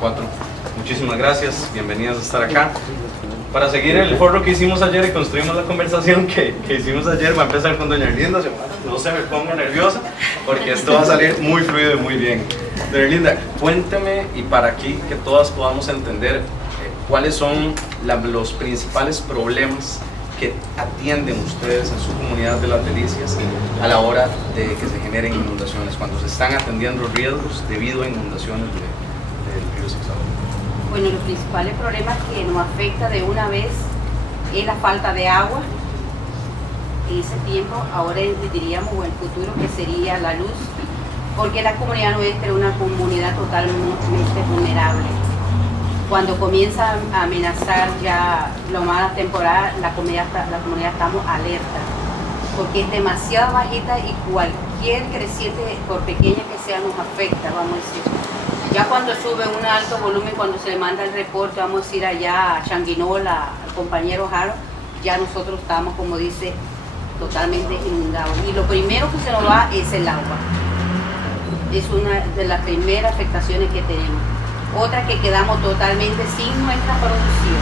4. Muchísimas gracias, bienvenidas a estar acá. Para seguir el foro que hicimos ayer y construimos la conversación que hicimos ayer, va a empezar con doña Erlinda. No se me ponga nerviosa porque esto va a salir muy fluido y muy bien. Doña Erlinda, cuénteme, y para aquí que todas podamos entender cuáles son los principales problemas que atienden ustedes en su comunidad de Las Delicias a la hora de que se generen inundaciones, cuando se están atendiendo riesgos debido a inundaciones del río Sixal. Bueno, los principales problemas que nos afecta de una vez es la falta de agua. En ese tiempo, ahora diríamos, o en el futuro, que sería la luz, porque la comunidad nuestra es una comunidad totalmente vulnerable. Cuando comienza a amenazar ya la mala temporada, la comunidad estamos alerta, porque es demasiado bajita y cualquier creciente, por pequeña que sea, nos afecta, vamos a decir. Ya cuando sube un alto volumen, cuando se le manda el reporte, vamos a decir allá a Changuinola, al compañero Jaro, ya nosotros estamos, como dice, totalmente inundados. Y lo primero que se nos va es el agua. Es una de las primeras afectaciones que tenemos. Otra, que quedamos totalmente sin nuestra producción.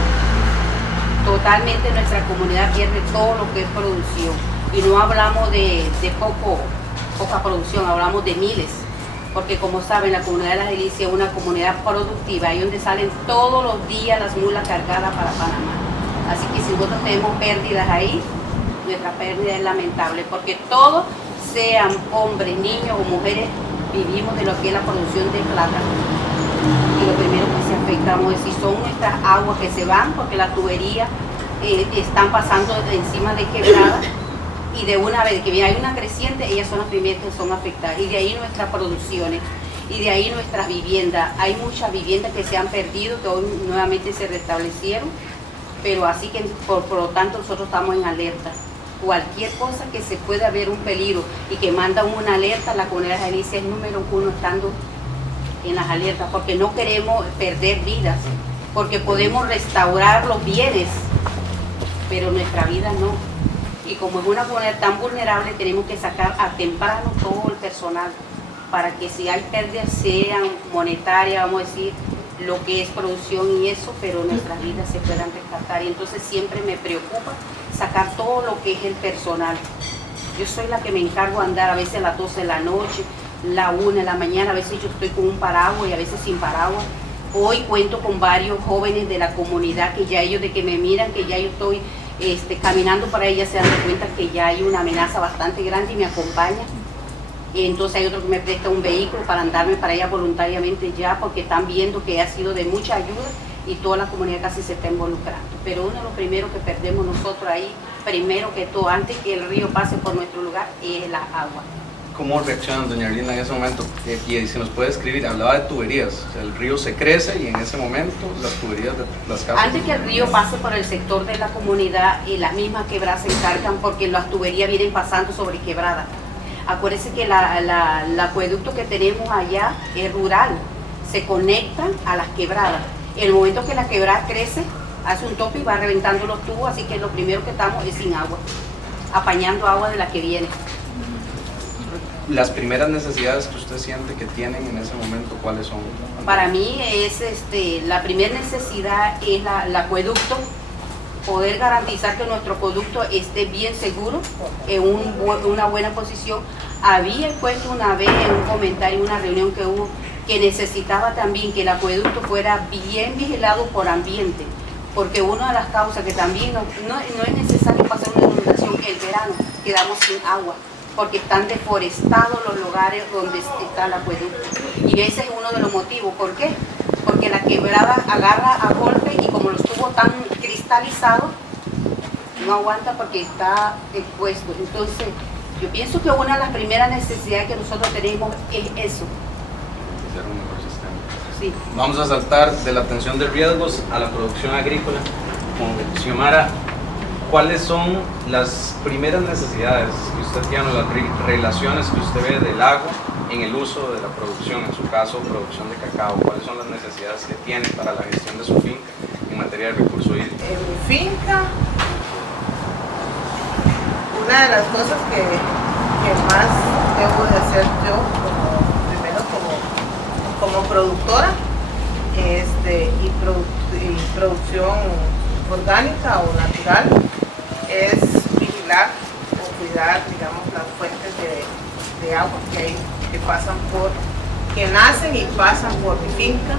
Totalmente nuestra comunidad pierde todo lo que es producción. Y no hablamos de poca producción, hablamos de miles. Porque como saben, la comunidad de Las Delicias es una comunidad productiva, ahí donde salen todos los días las mulas cargadas para Panamá. Así que si nosotros tenemos pérdidas ahí, nuestra pérdida es lamentable, porque todos, sean hombres, niños o mujeres, vivimos de lo que es la producción de plátano. Y lo primero que se afecta, vamos a decir, son nuestras aguas que se van, porque las tuberías están pasando encima de quebradas. Y de una vez que hay una creciente, ellas son las primeras que son afectadas. Y de ahí nuestras producciones, y de ahí nuestras viviendas. Hay muchas viviendas que se han perdido, que hoy nuevamente se restablecieron, pero así que por lo tanto nosotros estamos en alerta. Cualquier cosa que se pueda ver un peligro y que manda una alerta, la comunidad de Las Delicias es número 1 estando en las alertas, porque no queremos perder vidas, porque podemos restaurar los bienes, pero nuestra vida no. Y como es una comunidad tan vulnerable, tenemos que sacar a temprano todo el personal para que si hay pérdidas sean monetarias, vamos a decir, lo que es producción y eso, pero nuestras vidas se puedan rescatar. Y entonces siempre me preocupa sacar todo lo que es el personal. Yo soy la que me encargo de andar a veces a las 12 de la noche, la 1 de la mañana, a veces yo estoy con un paraguas y a veces sin paraguas. Hoy cuento con varios jóvenes de la comunidad que ya ellos de que me miran, que ya yo estoy caminando para ellas, se dan cuenta que ya hay una amenaza bastante grande y me acompaña. Entonces hay otro que me presta un vehículo para andarme para allá voluntariamente ya, porque están viendo que ha sido de mucha ayuda y toda la comunidad casi se está involucrando. Pero uno de los primeros que perdemos nosotros ahí, primero que todo, antes que el río pase por nuestro lugar, es la agua. ¿Cómo reaccionan, doña Erlinda, en ese momento? Y si nos puede escribir, hablaba de tuberías, o sea, el río se crece y en ese momento las tuberías de las casas... Antes que el río pase por el sector de la comunidad, las mismas quebradas se encargan porque las tuberías vienen pasando sobre quebradas. Acuérdense que el acueducto que tenemos allá es rural, se conectan a las quebradas. En el momento que la quebrada crece, hace un tope y va reventando los tubos, así que lo primero que estamos es sin agua, apañando agua de la que viene. Las primeras necesidades que usted siente que tienen en ese momento, ¿cuáles son? Para mí es la primera necesidad es el acueducto, poder garantizar que nuestro acueducto esté bien seguro, en una buena posición. Había puesto una vez en un comentario, en una reunión que hubo, que necesitaba también que el acueducto fuera bien vigilado por ambiente, porque una de las causas que también no es necesario pasar una inundación, el verano quedamos sin agua, porque están deforestados los lugares donde está el acueducto. Y ese es uno de los motivos. ¿Por qué? Porque la quebrada agarra a golpe y como los tubos tan cristalizados, no aguanta porque está expuesto. Entonces, yo pienso que una de las primeras necesidades que nosotros tenemos es eso. Hacer un mejor sistema. Sí. Vamos a saltar de la atención de riesgos a la producción agrícola. Con Xiomara, ¿cuáles son las primeras necesidades que usted tiene, las relaciones que usted ve del agua en el uso de la producción, en su caso, producción de cacao? ¿Cuáles son las necesidades que tiene para la gestión de su finca en materia de recurso hídrico? En mi finca, una de las cosas que más debo de hacer yo, primero como productora, es orgánica o natural es vigilar o cuidar, digamos, las fuentes de agua que pasan que nacen y pasan por mi finca.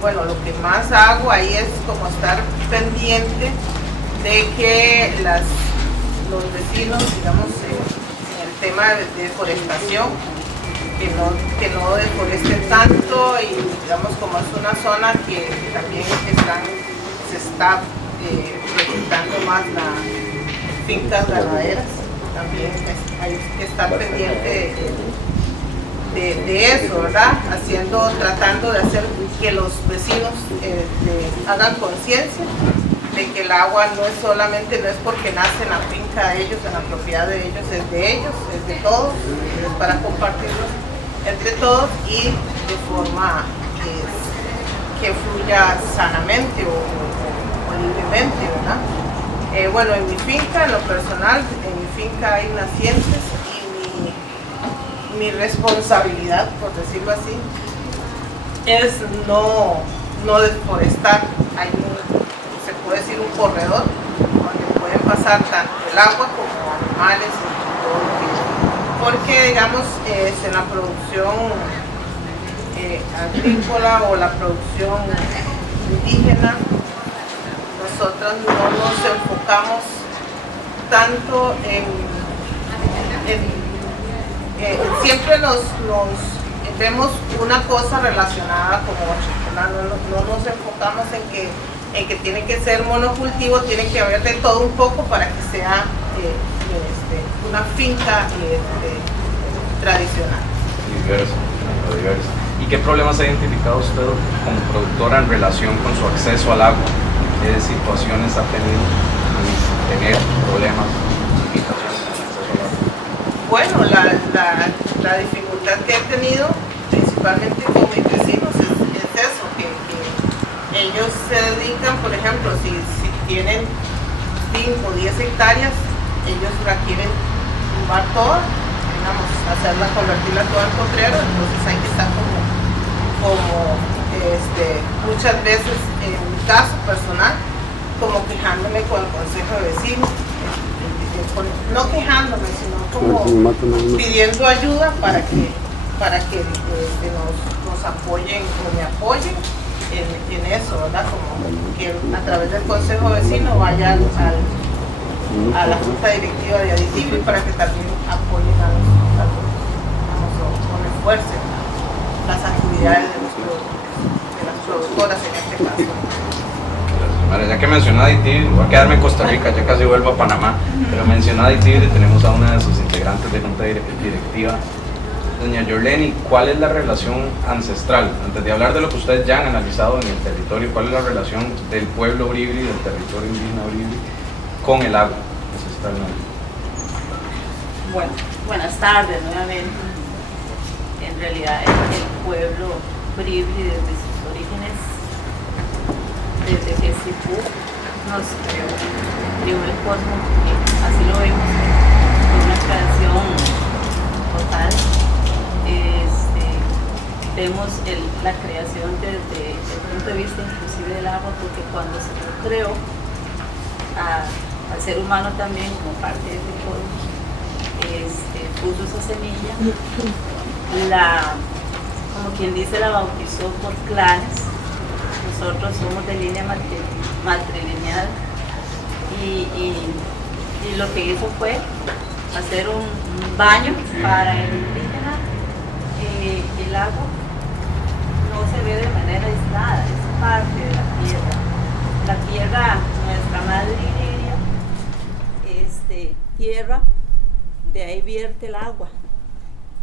Bueno, lo que más hago ahí es como estar pendiente de que los vecinos, digamos, en el tema de deforestación, que no deforesten tanto, y digamos, como es una zona que también se está presentando más las fincas ganaderas, también hay que estar pendiente de eso, ¿verdad? Tratando de hacer que los vecinos hagan conciencia de que el agua no es porque nace en la finca de ellos, en la propiedad de ellos, es de todos, es para compartirlo entre todos y de forma que fluya sanamente o libremente, ¿verdad? Bueno, en mi finca, en lo personal, en mi finca hay nacientes y mi responsabilidad, por decirlo así, es no deforestar. Hay se puede decir un corredor donde pueden pasar tanto el agua como animales y todo lo que, porque digamos en la producción agrícola o la producción indígena, nosotros no nos enfocamos tanto siempre nos vemos una cosa relacionada con otra, no nos enfocamos en que tiene que ser monocultivo, tiene que haber de todo un poco para que sea una finca tradicional. Diverso. ¿Y qué problemas ha identificado usted como productora en relación con su acceso al agua? ¿Qué situaciones ha tenido tener problemas, limitaciones en el acceso al agua? Bueno, la dificultad que he tenido principalmente con mis vecinos es eso, que ellos se dedican, por ejemplo, si tienen 5 o 10 hectáreas, ellos la quieren tumbar toda, digamos, convertirla toda en potrero, entonces hay que estar muchas veces, en mi caso personal, como quejándome con el consejo de vecinos, no quejándome, sino como pidiendo ayuda para que nos apoyen o me apoyen en eso, ¿verdad? Como que a través del consejo vecino vaya a la junta directiva de Aditible para que también apoyen o refuercen las actividades de las productoras en este caso. Ya que mencionó Aditible, voy a quedarme en Costa Rica, ya casi vuelvo a Panamá, pero mencionó Aditible, tenemos a una de sus integrantes de junta directiva, doña Yorleni. ¿Cuál es la relación ancestral? Antes de hablar de lo que ustedes ya han analizado en el territorio, ¿cuál es la relación del pueblo bribri, del territorio indígena bribri, con el agua ancestralmente? Bueno, buenas tardes nuevamente. En realidad el pueblo bribri desde sus orígenes, desde que Sipú nos creó el cosmos, así lo vemos, con una creación total. Vemos la creación desde el punto de vista inclusive del agua, porque cuando se creó al ser humano también como parte de ese cosmos, puso esa semilla, como quien dice, la bautizó por clanes. Nosotros somos de línea matrilineal y lo que hizo fue hacer un baño para el indígena. El agua no se ve de manera aislada, es parte de la tierra. La tierra, nuestra madre Iriria, tierra, de ahí vierte el agua.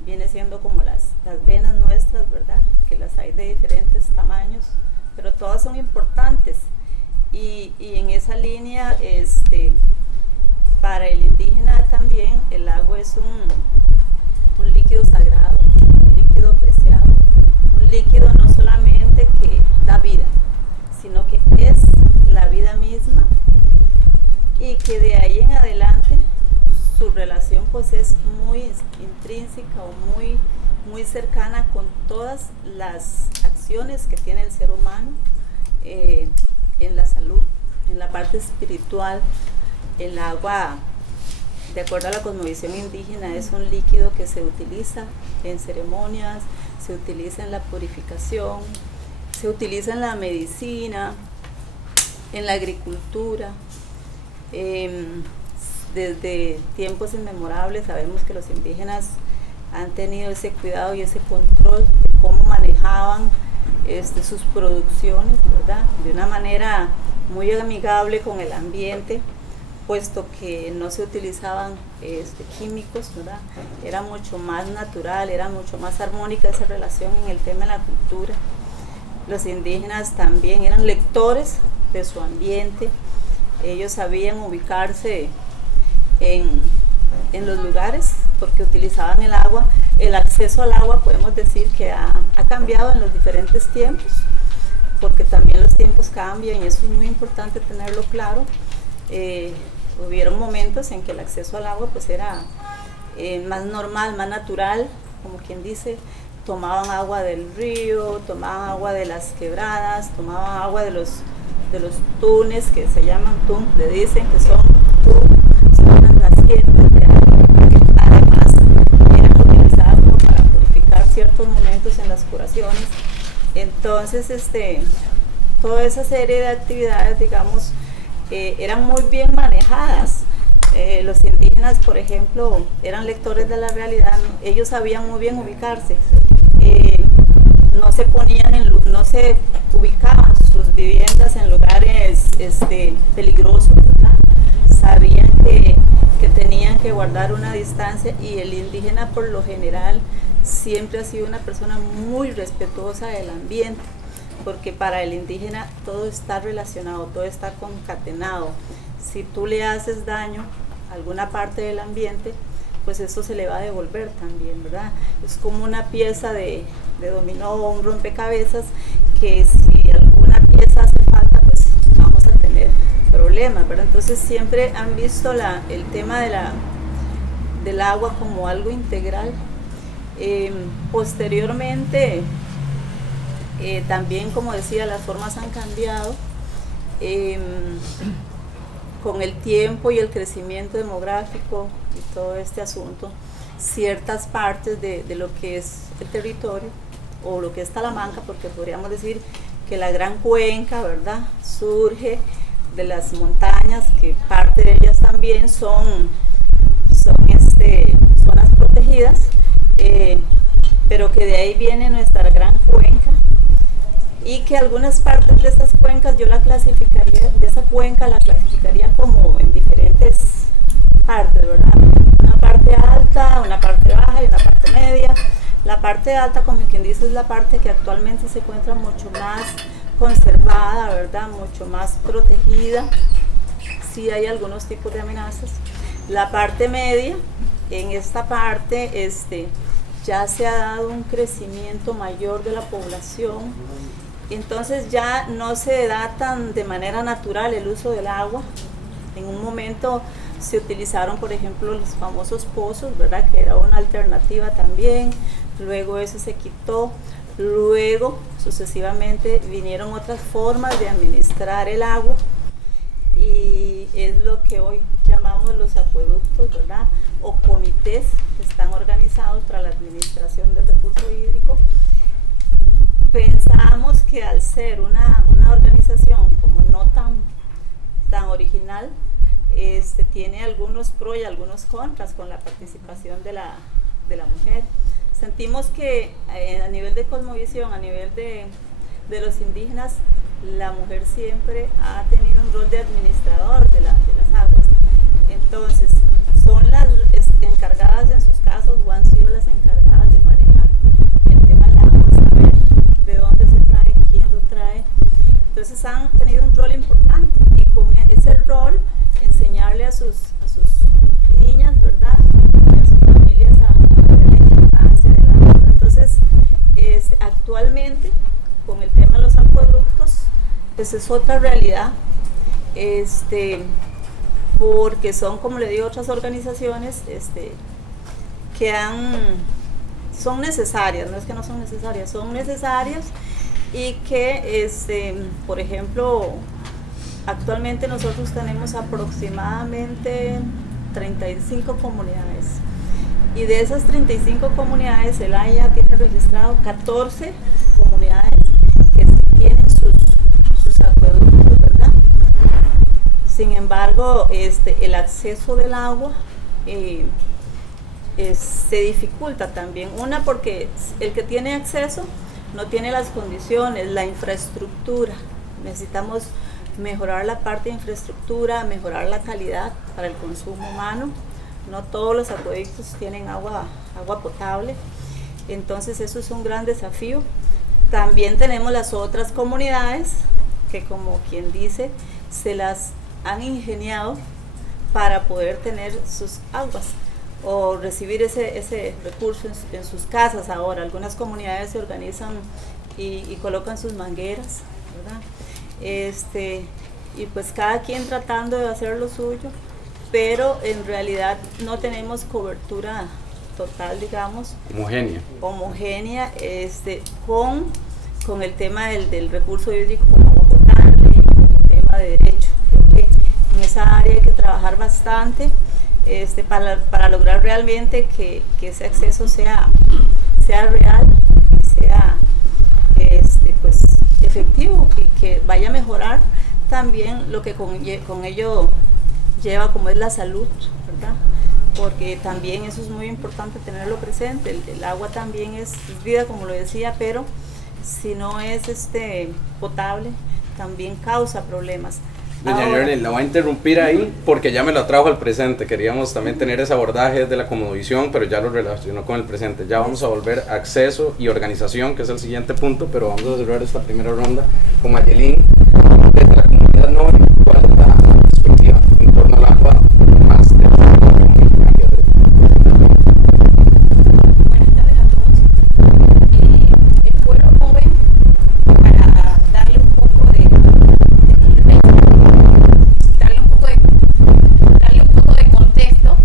Viene siendo como las venas nuestras, ¿verdad? Que las hay de diferentes tamaños, pero todas son importantes. Y en esa línea, para el indígena también, el agua es un líquido sagrado, un líquido preciado, un líquido no solamente que da vida, sino que es la vida misma, y que de ahí en adelante su relación pues es muy intrínseca o muy cercana con todas las acciones que tiene el ser humano, en la salud, en la parte espiritual. El agua, de acuerdo a la cosmovisión indígena, es un líquido que se utiliza en ceremonias, se utiliza en la purificación, se utiliza en la medicina, en la agricultura. Desde tiempos inmemorables sabemos que los indígenas han tenido ese cuidado y ese control de cómo manejaban sus producciones, ¿verdad? De una manera muy amigable con el ambiente, puesto que no se utilizaban químicos, ¿verdad? Era mucho más natural, era mucho más armónica esa relación en el tema de la cultura. Los indígenas también eran lectores de su ambiente, ellos sabían ubicarse en los lugares porque utilizaban el agua. El acceso al agua podemos decir que ha cambiado en los diferentes tiempos, porque también los tiempos cambian y eso es muy importante tenerlo claro. Hubieron momentos en que el acceso al agua pues era más normal, más natural, como quien dice, tomaban agua del río, tomaban agua de las quebradas, tomaban agua de los túneles, que se llaman le dicen que son unas nacientes de agua, que además eran utilizadas como para purificar ciertos momentos en las curaciones. Entonces, toda esa serie de actividades, digamos, eran muy bien manejadas. Los indígenas, por ejemplo, eran lectores de la realidad, ellos sabían muy bien ubicarse, no se ubicaban sus viviendas en lugares peligrosos, ¿verdad? Sabían que tenían que guardar una distancia, y el indígena por lo general siempre ha sido una persona muy respetuosa del ambiente, porque para el indígena todo está relacionado, todo está concatenado. Si tú le haces daño a alguna parte del ambiente, pues eso se le va a devolver también, ¿verdad? Es como una pieza de dominó, un rompecabezas, que si alguna pieza hace falta, pues vamos a tener problemas, ¿verdad? Entonces siempre han visto el tema del agua como algo integral. Posteriormente, también, como decía, las formas han cambiado. Con el tiempo y el crecimiento demográfico y todo este asunto, ciertas partes de lo que es el territorio, o lo que es Talamanca, porque podríamos decir que la gran cuenca, ¿verdad?, surge de las montañas, que parte de ellas también son zonas protegidas, pero que de ahí viene nuestra gran cuenca, y que algunas partes de esas cuencas esa cuenca la clasificaría como en diferentes partes, ¿verdad? Una parte alta, una parte baja y una parte media. La parte alta, como quien dice, es la parte que actualmente se encuentra mucho más conservada, ¿verdad? Mucho más protegida. Sí hay algunos tipos de amenazas. La parte media, en esta parte ya se ha dado un crecimiento mayor de la población. Entonces ya no se da tan de manera natural el uso del agua. En un momento se utilizaron, por ejemplo, los famosos pozos, ¿verdad?, que era una alternativa también. Luego eso se quitó. Luego, sucesivamente, vinieron otras formas de administrar el agua, y es lo que hoy llamamos los acueductos, ¿verdad?, o comités que están organizados para la administración del recurso hídrico. Pensamos que al ser una organización como no tan original, tiene algunos pros y algunos contras con la participación de la mujer. Sentimos que a nivel de cosmovisión, a nivel de los indígenas, la mujer siempre ha tenido un rol de administrador de las aguas. Entonces, son las encargadas en sus casos, o han sido las encargadas de manejar el tema del agua, saber de dónde se trae, quién lo trae. Entonces han tenido un rol importante, y con ese rol enseñarle a sus niñas, ¿verdad?, y a sus familias a ver la importancia del agua. Entonces, actualmente, con el tema de los acueductos, pues es otra realidad, porque son, como le digo, otras organizaciones que son necesarias, no es que no son necesarias, son necesarias, y que, por ejemplo, actualmente nosotros tenemos aproximadamente 35 comunidades. Y de esas 35 comunidades, el AIA tiene registrado 14 comunidades que sí tienen sus acueductos, ¿verdad? Sin embargo, el acceso del agua se dificulta también. Una, porque el que tiene acceso no tiene las condiciones, la infraestructura. Necesitamos mejorar la parte de infraestructura, mejorar la calidad para el consumo humano. No todos los acueductos tienen agua potable, entonces eso es un gran desafío. También tenemos las otras comunidades que, como quien dice, se las han ingeniado para poder tener sus aguas o recibir ese recurso en sus casas. Ahora algunas comunidades se organizan y colocan sus mangueras, ¿verdad? Y pues cada quien tratando de hacer lo suyo, pero en realidad no tenemos cobertura total, digamos, homogénea con el tema del recurso hídrico como agua potable y como tema de derecho. Creo que en esa área hay que trabajar bastante para lograr realmente que ese acceso sea real y sea pues efectivo, que vaya a mejorar también lo que con ello lleva, como es la salud, ¿verdad? Porque también eso es muy importante tenerlo presente. El agua también es vida, como lo decía, pero si no es potable, también causa problemas. Doña Yorlin, la voy a interrumpir ahí porque ya me lo trajo al presente. Queríamos también tener ese abordaje desde la cosmovisión, pero ya lo relacionó con el presente. Ya vamos a volver a acceso y organización, que es el siguiente punto, pero vamos a cerrar esta primera ronda con Mayelín. Desde la comunidad Novi, ¿cuál es la perspectiva en torno al agua más de la comunidad? Buenas tardes a todos. El pueblo joven, para darle un poco de contexto,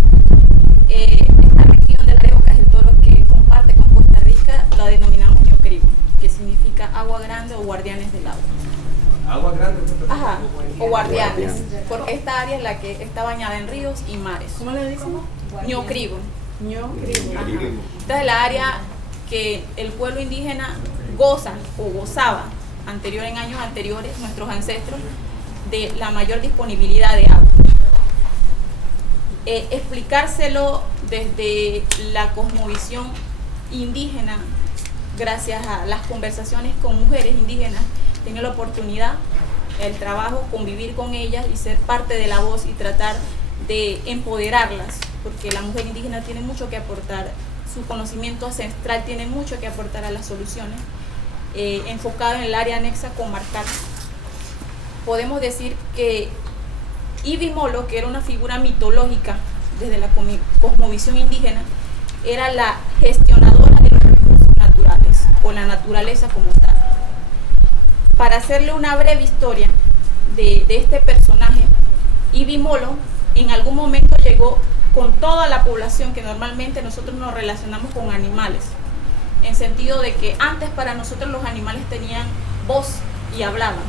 esta región del área de Bocas del Toro, que comparte con Costa Rica, la denominamos Ñocribo, que significa agua grande o guardianes del agua. Agua grande. Ajá, o guardianes, porque esta área es la que está bañada en ríos y mares. ¿Cómo le decimos? Ñocribo. Ajá. Esta es la área que el pueblo indígena goza o gozaba en años anteriores, nuestros ancestros, de la mayor disponibilidad de agua. Explicárselo desde la cosmovisión indígena, gracias a las conversaciones con mujeres indígenas, tengo la oportunidad, el trabajo, convivir con ellas y ser parte de la voz y tratar de empoderarlas, porque la mujer indígena tiene mucho que aportar, su conocimiento ancestral tiene mucho que aportar a las soluciones, enfocado en el área anexa comarcal. Podemos decir que Ibi Molo, que era una figura mitológica desde la cosmovisión indígena, era la gestionadora de los recursos naturales o la naturaleza como tal. Para hacerle una breve historia de este personaje, Ibi Molo en algún momento llegó con toda la población, que normalmente nosotros nos relacionamos con animales, en sentido de que antes para nosotros los animales tenían voz y hablaban.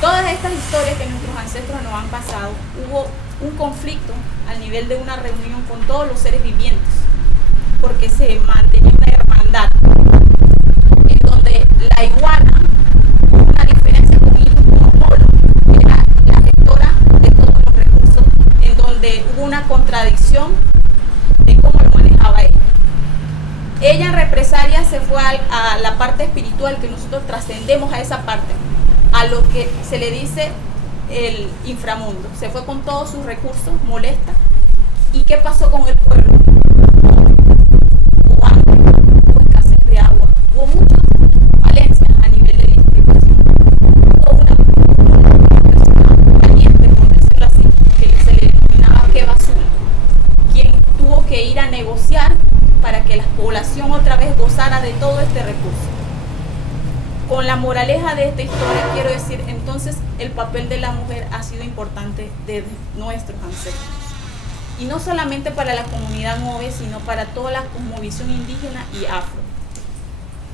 Todas estas historias que nuestros ancestros nos han pasado, hubo un conflicto al nivel de una reunión con todos los seres vivientes, porque se mantenía una hermandad en donde la iguana, una diferencia con Molo, era la gestora de todos los recursos, en donde hubo una contradicción de cómo lo manejaba ella. Ella en represalia se fue a la parte espiritual, que nosotros trascendemos a esa parte, a lo que se le dice el inframundo. Se fue con todos sus recursos, molesta. ¿Y qué pasó con el pueblo? Hubo hambre, hubo escasez de agua, hubo muchas falencias a nivel de distribución. Hubo una persona valiente, por decirlo así, que se le denominaba Queba Azul, quien tuvo que ir a negociar para que la población otra vez gozara de todo este recurso. Con la moraleja de esta historia quiero decir, entonces, el papel de la mujer ha sido importante desde nuestros ancestros. Y no solamente para la comunidad Move, sino para toda la cosmovisión indígena y afro.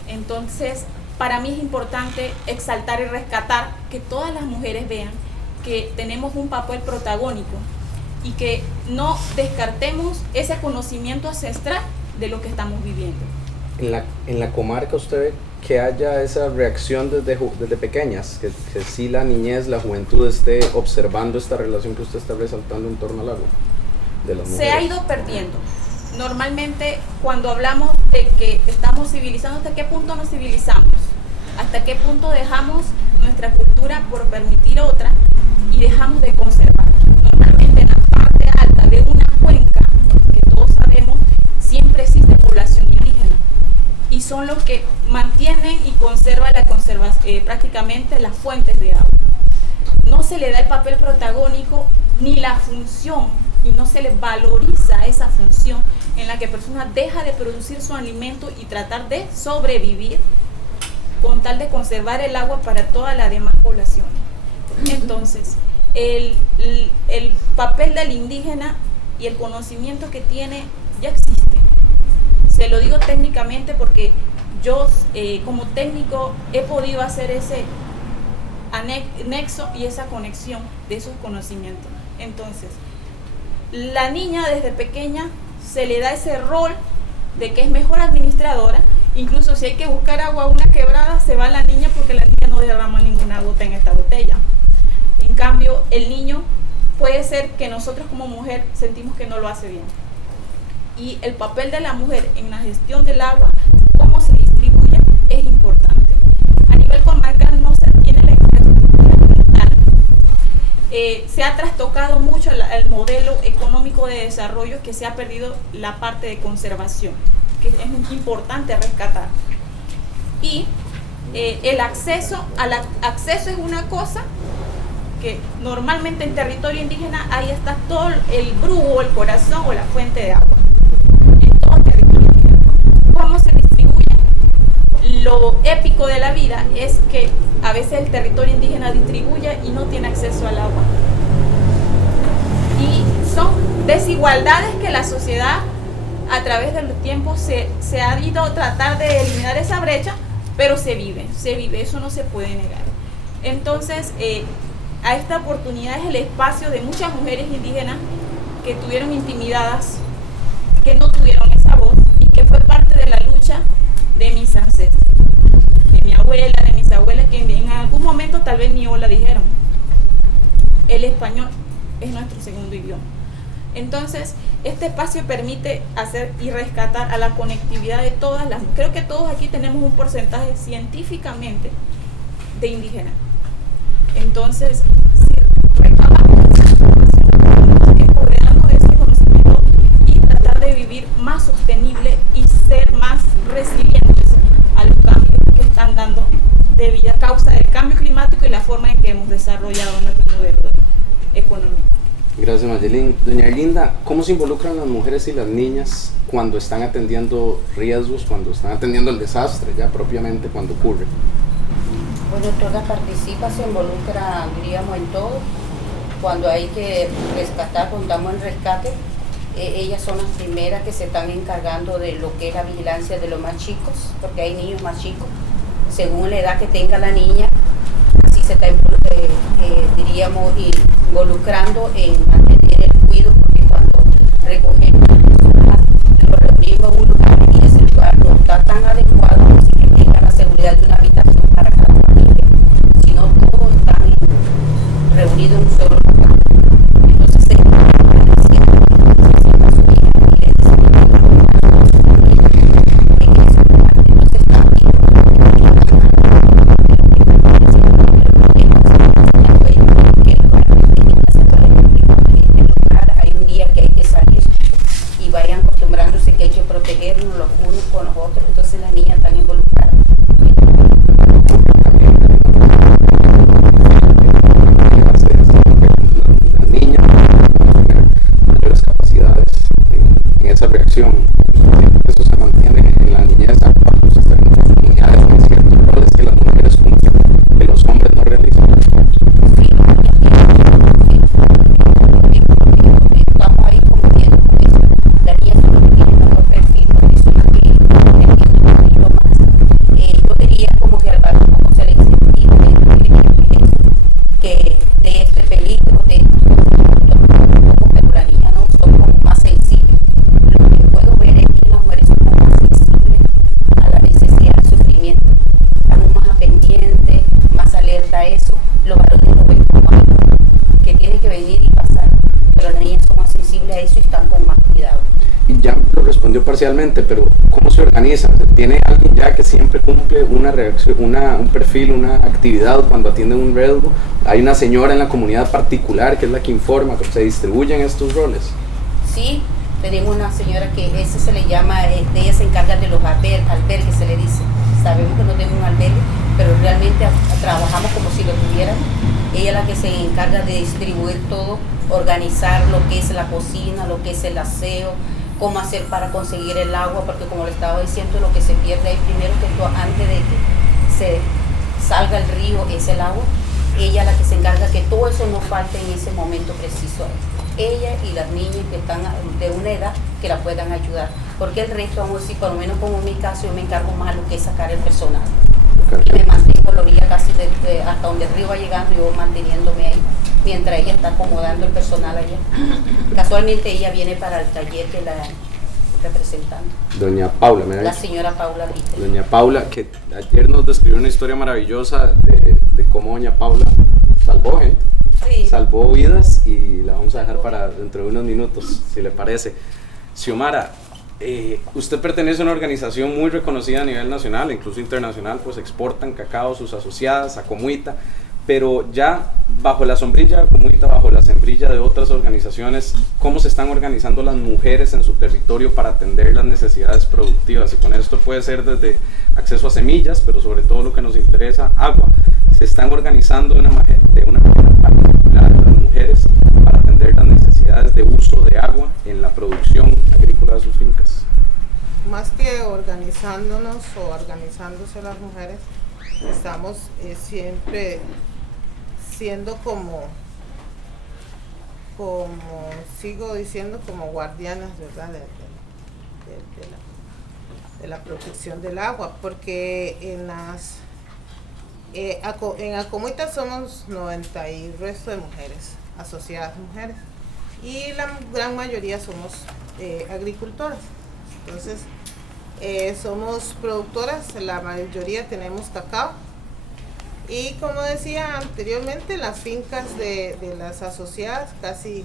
Entonces, para mí es importante exaltar y rescatar que todas las mujeres vean que tenemos un papel protagónico y que no descartemos ese conocimiento ancestral de lo que estamos viviendo. En la comarca usted ve que haya esa reacción desde pequeñas, que sí la niñez, la juventud esté observando esta relación que usted está resaltando en torno al agua de las mujeres. Se ha ido perdiendo. Normalmente cuando hablamos de que estamos civilizando, ¿hasta qué punto nos civilizamos? ¿Hasta qué punto dejamos nuestra cultura por permitir otra y dejamos de conservar? Normalmente en la parte alta de una cuenca, que todos sabemos, siempre existe población indígena y son los que mantienen y conservan prácticamente las fuentes de agua. No se le da el papel protagónico ni la función y no se le valoriza esa función en la que la persona deja de producir su alimento y tratar de sobrevivir con tal de conservar el agua para todas las demás poblaciones. Entonces, el papel del indígena y el conocimiento que tiene ya existe. Se lo digo técnicamente porque yo como técnico he podido hacer ese nexo y esa conexión de esos conocimientos. Entonces, la niña desde pequeña se le da ese rol de que es mejor administradora. Incluso si hay que buscar agua a una quebrada, se va la niña porque la niña no derrama ninguna gota en esta botella. En cambio, el niño puede ser que nosotros como mujer sentimos que no lo hace bien. Y el papel de la mujer en la gestión del agua, cómo se distribuye, es importante. A nivel comarcal no se tiene la infraestructura como tal. Se ha trastocado mucho el modelo económico de desarrollo, que se ha perdido la parte de conservación, que es importante rescatar. Y el acceso es una cosa que normalmente en territorio indígena ahí está todo el brujo, el corazón o la fuente de agua. En todo territorio indígena. ¿Cómo se distribuye? Lo épico de la vida es que a veces el territorio indígena distribuye y no tiene acceso al agua. Y son desigualdades que la sociedad a través de los tiempos se ha ido a tratar de eliminar esa brecha, pero se vive, eso no se puede negar. Entonces, a esta oportunidad es el espacio de muchas mujeres indígenas que tuvieron intimidadas, que no tuvieron esa voz y que fue parte de la lucha de mis ancestros, de mi abuela, de mis abuelas, que en algún momento tal vez ni hola dijeron. El español es nuestro segundo idioma. Entonces, este espacio permite hacer y rescatar a la conectividad de todas las mujeres. Creo que todos aquí tenemos un porcentaje científicamente de indígenas. Entonces, si recabamos esa información, empoderamos de ese conocimiento y tratar de vivir más sostenible y ser más resilientes a los cambios que están dando debido a causa del cambio climático y la forma en que hemos desarrollado nuestro modelo económico. Gracias, Mayelín. Doña Erlinda, ¿cómo se involucran las mujeres y las niñas cuando están atendiendo riesgos, cuando están atendiendo el desastre, ya propiamente cuando ocurre? Bueno, todas participan, se involucran, diríamos, en todo. Cuando hay que rescatar, cuando estamos en rescate, ellas son las primeras que se están encargando de lo que es la vigilancia de los más chicos, porque hay niños más chicos. Según la edad que tenga la niña, así se está, diríamos, involucrando en mantener el cuidado, porque cuando recogemos lo reunimos en un lugar y ese lugar no está tan adecuado, así que tenga la seguridad de una habitación para cada familia, sino todos están reunidos en un solo lugar. Entonces se totalmente, pero ¿cómo se organiza? ¿Tiene alguien ya que siempre cumple una reacción, un perfil, una actividad cuando atiende un riesgo? ¿Hay una señora en la comunidad particular que es la que informa, que se distribuyen estos roles? Sí, tenemos una señora que ese se le llama, ella se encarga de los albergues, se le dice. Sabemos que no tenemos un albergue, pero realmente trabajamos como si lo tuviéramos. Ella es la que se encarga de distribuir todo, organizar lo que es la cocina, lo que es el aseo, cómo hacer para conseguir el agua, porque como le estaba diciendo, lo que se pierde ahí primero que todo, antes de que se salga el río, es el agua. Ella es la que se encarga que todo eso no falte en ese momento preciso. Ella y las niñas que están de una edad que la puedan ayudar, porque el resto, vamos a decir, por lo menos como en mi caso, yo me encargo más de lo que es sacar el personal. Y me mantengo a la orilla casi hasta donde el río va llegando, yo manteniéndome ahí, mientras ella está acomodando el personal allá. Casualmente ella viene para el taller que la representando. Doña Paula, me La señora Paula Brito. Doña Paula, que ayer nos describió una historia maravillosa de cómo doña Paula salvó gente, Sí. salvó vidas, y la vamos a dejar para dentro de unos minutos, si le parece. Xiomara, usted pertenece a una organización muy reconocida a nivel nacional, incluso internacional, pues exportan cacao, sus asociadas, a Comuita, pero ya bajo la sombrilla de Comuita, bajo la sombrilla de otras organizaciones, ¿cómo se están organizando las mujeres en su territorio para atender las necesidades productivas? Y con esto puede ser desde acceso a semillas, pero sobre todo lo que nos interesa, agua. Se están organizando de una manera particular las mujeres para atender las necesidades de uso de agua en la producción agrícola de sus fincas. Más que organizándonos o organizándose las mujeres, estamos siempre siendo como sigo diciendo, como guardianas, ¿verdad? De la protección del agua, porque en Acomuita somos 90 y resto de mujeres, asociadas mujeres, y la gran mayoría somos agricultoras. Entonces, somos productoras, la mayoría tenemos cacao, y como decía anteriormente, las fincas de las asociadas, casi,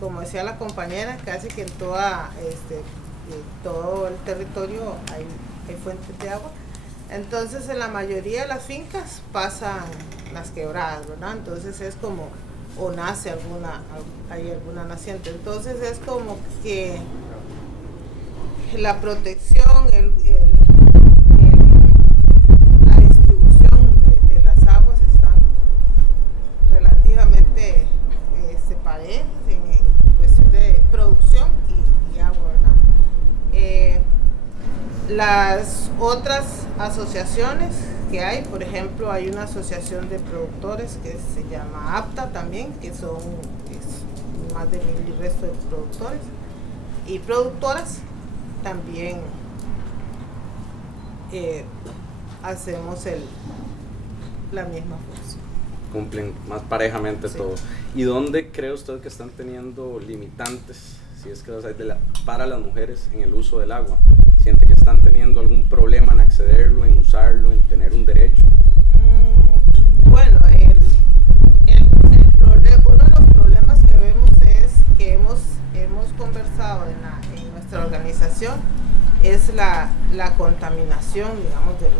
como decía la compañera, casi que en todo el territorio hay fuentes de agua. Entonces, en la mayoría de las fincas pasan las quebradas, ¿verdad? Entonces es como, o nace hay alguna naciente. Entonces es como que la protección, la distribución de las aguas están relativamente parejas en cuestión de producción y agua, ¿verdad? Las otras asociaciones que hay, por ejemplo, hay una asociación de productores que se llama APTA también, que son más de 1000 y resto de productores y productoras. También hacemos la misma función. Cumplen más parejamente, sí, todo. ¿Y dónde cree usted que están teniendo limitantes, si es que los hay, para las mujeres en el uso del agua? ¿Siente que están teniendo algún problema en accederlo, en usarlo, en tener un derecho? Bueno, uno de los problemas que vemos es que hemos conversado en nuestra organización, es la contaminación, digamos, de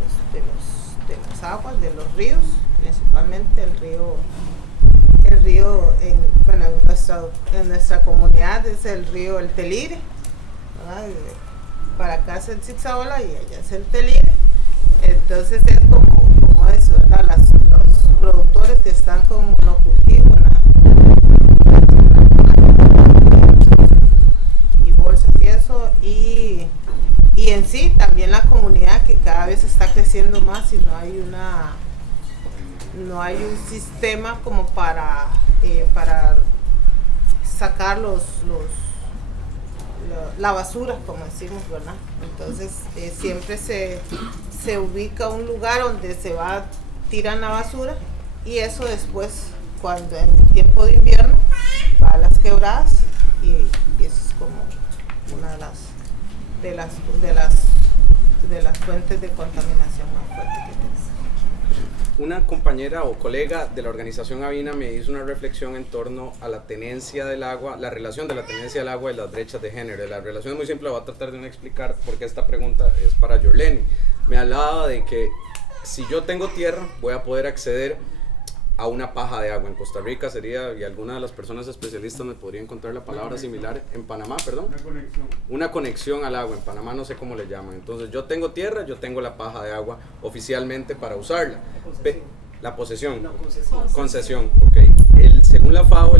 las aguas, de los ríos, principalmente el río en nuestra comunidad es el río El Telire, ¿verdad? Para acá es el Zigzagola y allá es el Telire. Entonces es como eso, ¿verdad? Los productores que están con monocultivo y bolsas y eso, y en sí también la comunidad, que cada vez está creciendo más, y no hay un sistema como para sacar la basura, como decimos, ¿verdad? Entonces siempre se ubica un lugar donde tiran la basura, y eso después, cuando en tiempo de invierno, va a las quebradas, y eso es como una de las fuentes de contaminación más fuertes que tenemos. una compañera o colega de la organización Avina me hizo una reflexión en torno a la tenencia del agua, la relación de la tenencia del agua y las brechas de género. La relación es muy simple, voy a tratar de explicar porque esta pregunta es para Yorleni. Me hablaba de que si yo tengo tierra, voy a poder acceder a una paja de agua. En Costa Rica sería, y alguna de las personas especialistas me podría encontrar la palabra similar, en Panamá, perdón. Una conexión al agua, en Panamá no sé cómo le llaman. Entonces yo tengo tierra, yo tengo la paja de agua oficialmente para usarla. La posesión. Concesión, ok. Según la FAO,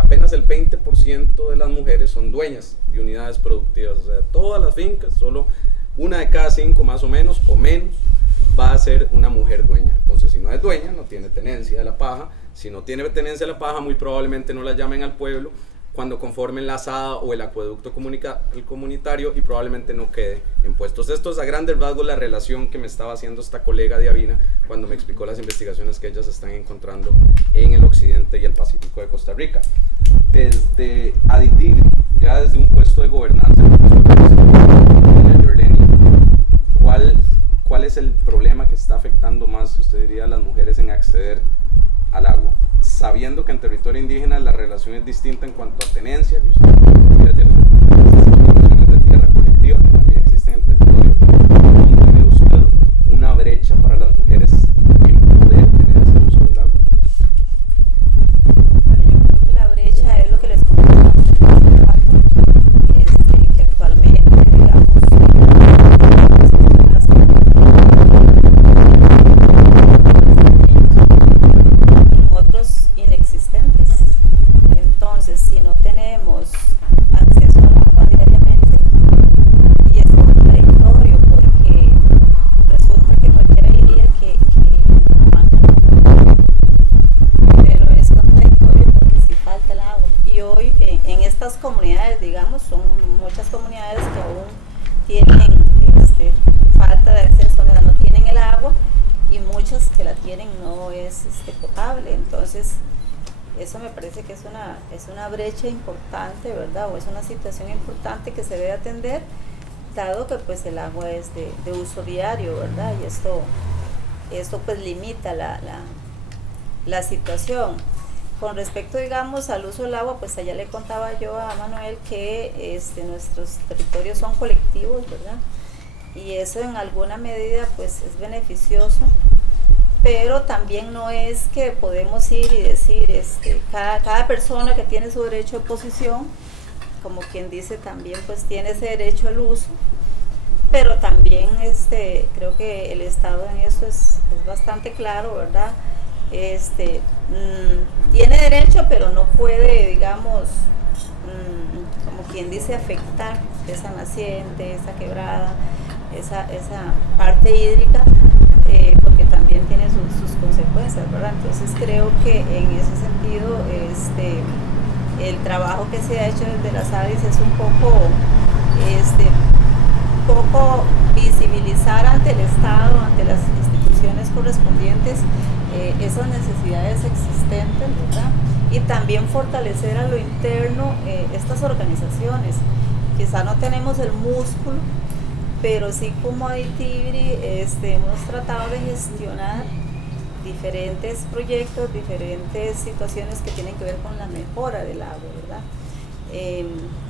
apenas el 20% de las mujeres son dueñas de unidades productivas. O sea, todas las fincas, solo una de cada 5 más o menos, va a ser una mujer dueña. Entonces, si no es dueña, no tiene tenencia de la paja. Si no tiene tenencia de la paja, muy probablemente no la llamen al pueblo cuando conformen la asada o el acueducto comunitario, y probablemente no quede en puestos. Esto es a grandes rasgos la relación que me estaba haciendo esta colega de Avina cuando me explicó las investigaciones que ellas están encontrando en el occidente y el Pacífico de Costa Rica. Desde Aditigre, ya desde un puesto de gobernanza, ¿cuál es el problema que está afectando más, usted diría, a las mujeres en acceder al agua? Sabiendo que en territorio indígena la relación es distinta en cuanto a tenencia, que usted decía ayer, las de tierra colectiva que también existen en el territorio. ¿Cómo ve usted una brecha para las mujeres en poder tener ese uso del agua? Bueno, yo creo que la brecha es lo que les comentaba, que actualmente, digamos, inexistentes. Entonces, si no tenemos acceso al agua diariamente, y es contradictorio porque resulta que cualquiera diría que pero es contradictorio porque si falta el agua. Y hoy en estas comunidades, digamos, son muchas comunidades que aún tienen falta de acceso, o sea, no tienen el agua, y muchas que la tienen no es potable. Entonces eso me parece que es una brecha importante, ¿verdad? O es una situación importante que se debe atender, dado que pues el agua es de uso diario, ¿verdad? Y esto pues limita la situación. Con respecto, digamos, al uso del agua, pues allá le contaba yo a Manuel que nuestros territorios son colectivos, ¿verdad? Y eso en alguna medida pues es beneficioso, pero también no es que podemos ir y decir cada persona que tiene su derecho de posesión, como quien dice, también pues tiene ese derecho al uso, pero también creo que el Estado en eso es bastante claro, ¿verdad? Tiene derecho, pero no puede, digamos, como quien dice, afectar esa naciente, esa quebrada, esa parte hídrica, porque también tiene sus consecuencias, ¿verdad? Entonces creo que en ese sentido el trabajo que se ha hecho desde las ADIS es un poco visibilizar ante el Estado, ante las instituciones correspondientes, esas necesidades existentes, ¿verdad? Y también fortalecer a lo interno estas organizaciones. Quizá no tenemos el músculo, pero sí como Aditigri hemos tratado de gestionar diferentes proyectos, diferentes situaciones que tienen que ver con la mejora del agua, ¿verdad?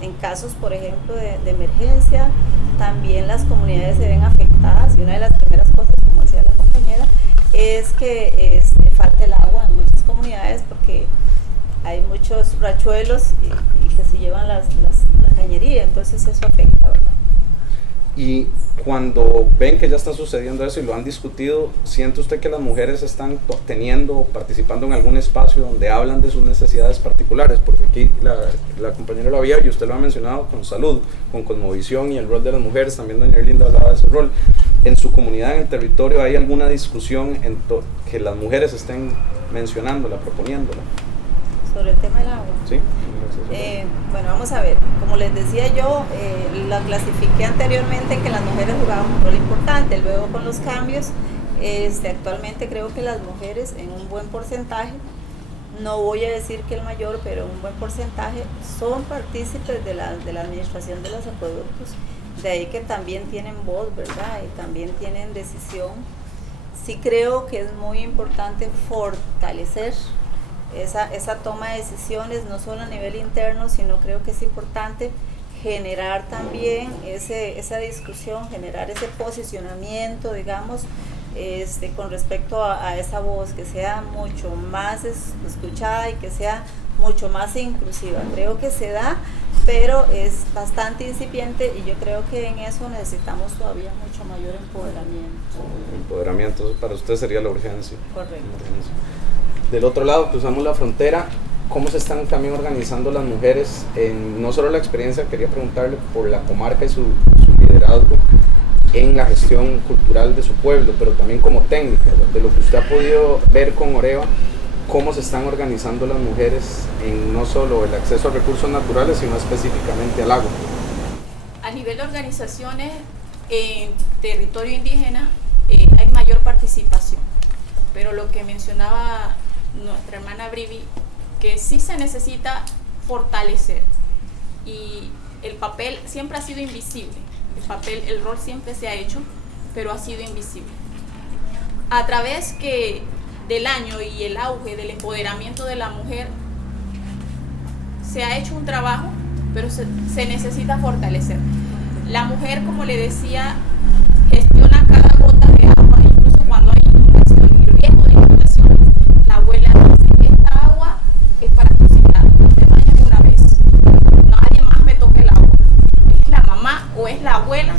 En casos, por ejemplo, de emergencia, también las comunidades se ven afectadas, y una de las primeras cosas, como decía la compañera, es que falta el agua en muchas comunidades porque hay muchos rachuelos y que se llevan la cañería, entonces eso afecta, ¿verdad? Y cuando ven que ya está sucediendo eso y lo han discutido, ¿siente usted que las mujeres están participando en algún espacio donde hablan de sus necesidades particulares? Porque aquí la compañera lo había y usted lo ha mencionado con salud, con cosmovisión y el rol de las mujeres, también doña Erlinda hablaba de ese rol. ¿En su comunidad, en el territorio, hay alguna discusión que las mujeres estén mencionándola, proponiéndola? Sobre el tema del agua. Sí. Bueno, vamos a ver, como les decía yo, la clasifiqué anteriormente en que las mujeres jugaban un rol importante. Luego con los cambios, actualmente creo que las mujeres en un buen porcentaje, no voy a decir que el mayor, pero un buen porcentaje, son partícipes de la administración de los acueductos. De ahí que también tienen voz, ¿verdad? Y también tienen decisión. Sí creo que es muy importante fortalecer esa toma de decisiones, no solo a nivel interno, sino creo que es importante generar también esa discusión, generar ese posicionamiento, digamos, con respecto a esa voz, que sea mucho más escuchada y que sea mucho más inclusiva. Creo que se da, pero es bastante incipiente y yo creo que en eso necesitamos todavía mucho mayor empoderamiento. Empoderamiento, para usted sería la urgencia. Correcto. Del otro lado, cruzamos la frontera, ¿cómo se están también organizando las mujeres? No solo la experiencia, quería preguntarle por la comarca y su liderazgo en la gestión cultural de su pueblo, pero también como técnica, de lo que usted ha podido ver con Oreva, cómo se están organizando las mujeres en no solo el acceso a recursos naturales, sino específicamente al agua. A nivel de organizaciones en territorio indígena hay mayor participación, pero lo que mencionaba nuestra hermana Brivi, que sí se necesita fortalecer, y el papel siempre ha sido invisible, el rol siempre se ha hecho, pero ha sido invisible. A través del año y el auge del empoderamiento de la mujer, se ha hecho un trabajo, pero se necesita fortalecer. La mujer, como le decía, gestiona cada gota de agua, incluso cuando hay inundaciones y riesgo de inundaciones. La abuela dice: esta agua es para cocinar, no te bañas una vez, nadie más me toque el agua. Es la mamá o es la abuela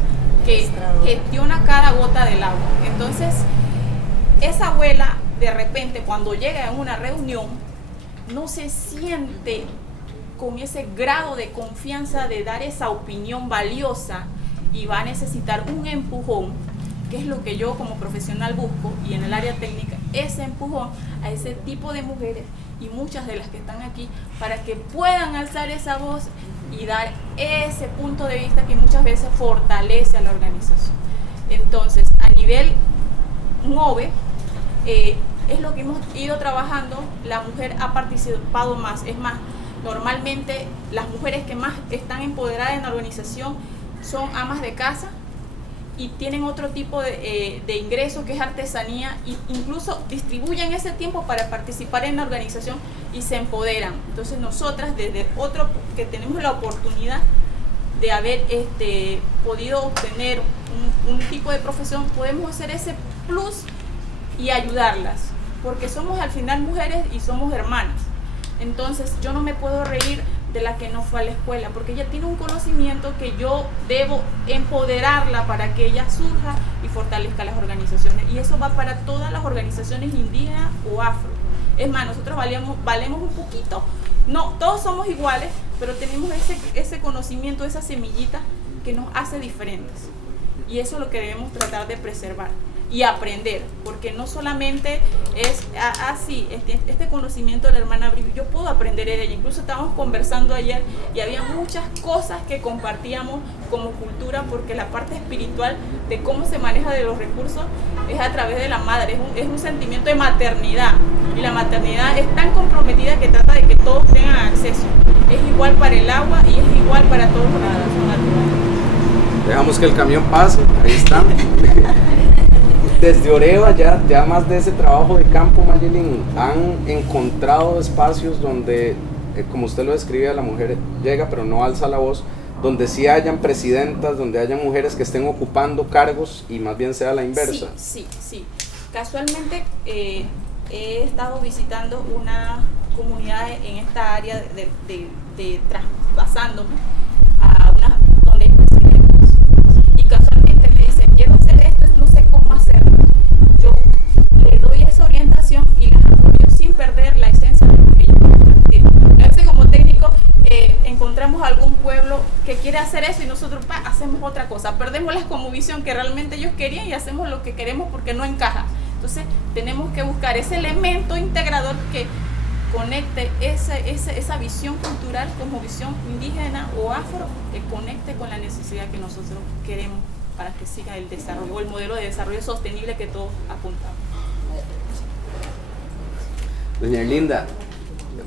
que gestiona cada gota del agua. Entonces, esa abuela, de repente, cuando llega a una reunión, no se siente con ese grado de confianza de dar esa opinión valiosa y va a necesitar un empujón, que es lo que yo como profesional busco, y en el área técnica, ese empujón a ese tipo de mujeres y muchas de las que están aquí, para que puedan alzar esa voz y dar ese punto de vista que muchas veces fortalece a la organización. Entonces, a nivel MOVE, es lo que hemos ido trabajando. La mujer ha participado más, es más, normalmente las mujeres que más están empoderadas en la organización son amas de casa y tienen otro tipo de ingreso, que es artesanía, e incluso distribuyen ese tiempo para participar en la organización y se empoderan. Entonces nosotras, desde otro que tenemos la oportunidad de haber podido obtener un tipo de profesión, podemos hacer ese plus y ayudarlas, porque somos al final mujeres y somos hermanas. Entonces yo no me puedo reír de la que no fue a la escuela, porque ella tiene un conocimiento que yo debo empoderarla para que ella surja y fortalezca las organizaciones, y eso va para todas las organizaciones indígenas o afro. Es más, nosotros valemos un poquito, no, todos somos iguales, pero tenemos ese conocimiento, esa semillita que nos hace diferentes, y eso es lo que debemos tratar de preservar y aprender, porque no solamente es así, este conocimiento de la hermana Brivi, yo puedo aprender de ella. Incluso estábamos conversando ayer y había muchas cosas que compartíamos como cultura, porque la parte espiritual de cómo se maneja de los recursos es a través de la madre, es un sentimiento de maternidad, y la maternidad es tan comprometida que trata de que todos tengan acceso. Es igual para el agua y es igual para todos los recursos naturales. Dejamos que el camión pase, ahí está. Desde Oreva, ya más de ese trabajo de campo, Mayelin, ¿han encontrado espacios donde, como usted lo describe, la mujer llega pero no alza la voz, donde sí hayan presidentas, donde hayan mujeres que estén ocupando cargos y más bien sea la inversa? Sí. Casualmente he estado visitando una comunidad en esta área de traspasándome a una donde hay presidentes, y casualmente me dicen: quiero hacer esto, no sé cómo hacerlo. Yo le doy esa orientación y las apoyo sin perder la esencia de lo que ellos quieren transmitir. A veces como técnico encontramos algún pueblo que quiere hacer eso y nosotros hacemos otra cosa, perdemos la cosmovisión que realmente ellos querían y hacemos lo que queremos porque no encaja. Entonces tenemos que buscar ese elemento integrador que conecte esa visión cultural como visión indígena o afro, que conecte con la necesidad que nosotros queremos para que siga el desarrollo o el modelo de desarrollo sostenible que todos apuntamos. Doña Erlinda,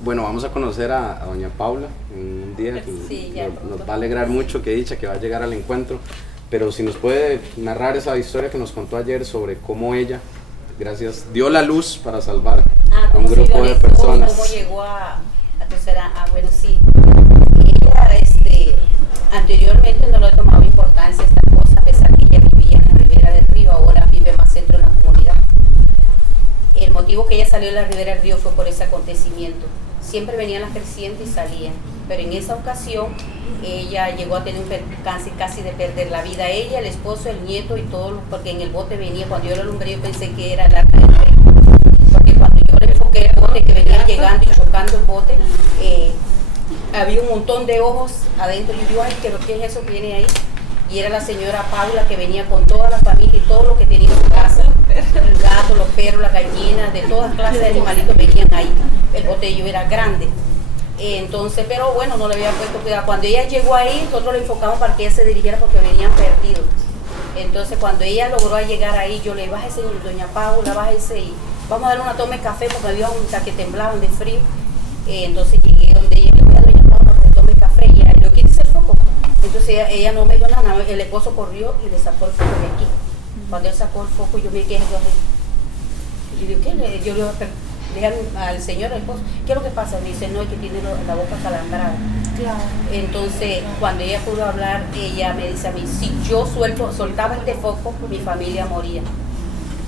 bueno, vamos a conocer a doña Paula en un día que nos va a alegrar mucho, que dicha que va a llegar al encuentro, pero si nos puede narrar esa historia que nos contó ayer sobre cómo ella gracias, dio la luz para salvar a un ¿cómo se grupo dio de esto? personas. ¿Cómo llegó a tercera? Bueno, sí. Ella, anteriormente no le ha tomado importancia esta cosa, a pesar que ella vivía en la ribera del río, ahora vive más centro en la comunidad. El motivo que ella salió de la ribera del río fue por ese acontecimiento. Siempre venían las crecientes y salían, pero en esa ocasión ella llegó a tener un casi de perder la vida. Ella, el esposo, el nieto y todo, porque en el bote venía, cuando yo lo alumbré yo pensé que era el arca de Noé, porque cuando yo le enfoqué el bote que venía llegando y chocando el bote, había un montón de ojos adentro. Yo digo, ay, ¿qué es eso que viene ahí? Y era la señora Paula, que venía con toda la familia y todo lo que tenía en su casa, el gato, los perros, las gallinas, de todas clases de animalitos venían ahí. El botello era grande. Entonces, pero bueno, no le había puesto cuidado. Cuando ella llegó ahí, nosotros le enfocamos para que ella se dirigiera porque venían perdidos. Entonces, cuando ella logró llegar ahí, yo le dije, bájese, doña Paula, bájese y vamos a darle una toma de café porque había un que temblaban de frío. Entonces llegué donde ella, le voy a doña Paula para que tome café y ella, ¿yo quieres el foco? Entonces ella no me dijo nada, el esposo corrió y le sacó el foco de aquí. Cuando él sacó el foco, yo me quedé y le digo, ¿qué? Yo le dije al señor, al esposo, ¿qué es lo que pasa? Me dice, no, es que tiene la boca calambrada. Claro. Entonces, cuando ella pudo hablar, ella me dice a mí, si yo soltaba este foco, mi familia moría.